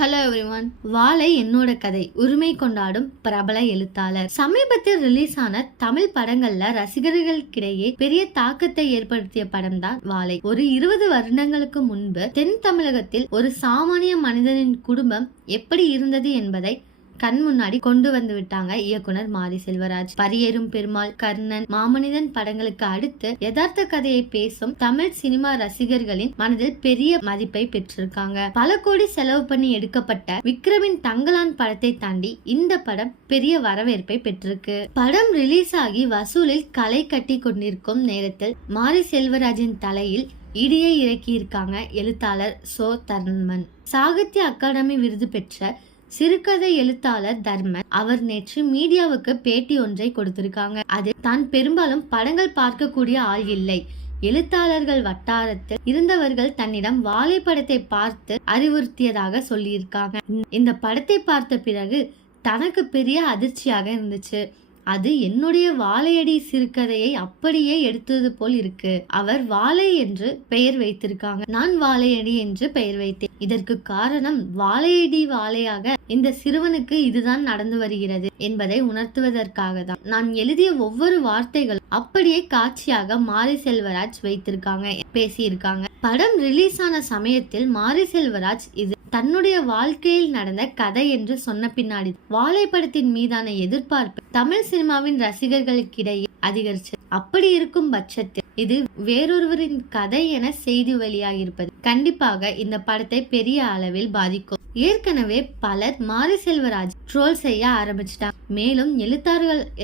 Hello everyone. வாழை என்னோட கதை உரிமை கொண்டாடும் பிரபல எழுத்தாளர். சமீபத்தில் ரிலீஸ் ஆன தமிழ் படங்கள்ல ரசிகர்களுக்கிடையே பெரிய தாக்கத்தை ஏற்படுத்திய படம் தான் வாழை. ஒரு 20 வருடங்களுக்கு முன்பு தென் தமிழகத்தில் ஒரு சாமானிய மனிதனின் குடும்பம் எப்படி இருந்தது என்பதை கண் முன்னாடி கொண்டு வந்து விட்டாங்க இயக்குனர் மாரி செல்வராஜ். பரியேறும் பெருமாள், கர்ணன், மாமனிதன் படங்களுக்கு அடுத்து யதார்த்த கதையை பேசும் தமிழ் சினிமா ரசிகர்களின் மனதில் பெரிய மதிப்பை பெற்றிருக்காங்க. பல கோடி செலவு பண்ணி எடுக்கப்பட்ட விக்ரமின் தங்கலான் படத்தை தாண்டி இந்த படம் பெரிய வரவேற்பை பெற்றிருக்கு. படம் ரிலீஸ் ஆகி வசூலில் களை கட்டி கொண்டிருக்கும் நேரத்தில் மாரி செல்வராஜின் தலையில் இடியை இறக்கியிருக்காங்க எழுத்தாளர் சோ தர்மன். சாகித்ய அகாடமி விருது பெற்ற சிறுகதை எழுத்தாளர் தர்மன் அவர் நேற்று மீடியாவுக்கு பேட்டி ஒன்றை கொடுத்திருக்காங்க. அது தான் பெரும்பாலும் படங்கள் பார்க்கக்கூடிய ஆள் இல்லை, எழுத்தாளர்கள் வட்டாரத்தில் இருந்தவர்கள் தன்னிடம் வாழை படத்தை பார்த்து அறிவுறுத்தியதாக சொல்லியிருக்காங்க. இந்த படத்தை பார்த்த பிறகு தனக்கு பெரிய அதிர்ச்சியாக இருந்துச்சு. அது என்னுடைய வாழையடி சிறுகதையை அப்படியே எடுத்தது போல் இருக்கு. அவர் வாழை என்று பெயர் வைத்திருக்காங்க, நான் வாழையடி என்று பெயர் வைத்தேன். இதற்கு காரணம் வாழையடி வாழையாக இந்த சிறுவனுக்கு இதுதான் நடந்து வருகிறது என்பதை உணர்த்துவதற்காக தான். நான் எழுதிய ஒவ்வொரு வார்த்தைகளும் அப்படியே காட்சியாக மாரி செல்வராஜ் வைத்திருக்காங்க, பேசியிருக்காங்க. படம் ரிலீஸ் ஆன சமயத்தில் மாரி செல்வராஜ் இது தன்னுடைய வாழ்க்கையில் நடந்த கதை என்று சொன்ன பின்னாடி வாழை படத்தின் மீதான எதிர்பார்ப்பு தமிழ் சினிமாவின் ரசிகர்களுக்கிடையே அதிகரிச்சு. அப்படி இருக்கும் பட்சத்தில் இது வேறொருவரின் கதை என செய்தி வெளியாகியிருப்பது கண்டிப்பாக இந்த படத்தை பெரிய அளவில் பாதிக்கும். ஏற்கனவே பலர் மாரி செல்வராஜ் ட்ரோல் செய்ய ஆரம்பிச்சிட்டாங்க. மேலும்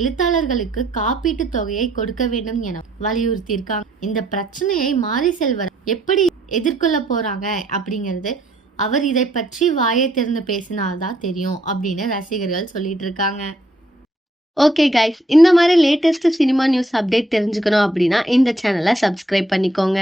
எழுத்தாளர்களுக்கு காப்பீட்டு தொகையை கொடுக்க வேண்டும் என வலியுறுத்தி இருக்காங்க. இந்த பிரச்சனையை மாரி செல்வராஜ் எப்படி எதிர்கொள்ள போறாங்க அப்படிங்கிறது அவர் இதை பற்றி வாயை திறந்து பேசினால்தான் தெரியும் அப்படின்னு ரசிகர்கள் சொல்லிட்டு இருக்காங்க. ஓகே கைஸ், இந்த மாதிரி லேட்டஸ்ட் சினிமா நியூஸ் அப்டேட் தெரிஞ்சுக்கணும் அப்படின்னா இந்த சேனலை சப்ஸ்கிரைப் பண்ணிக்கோங்க.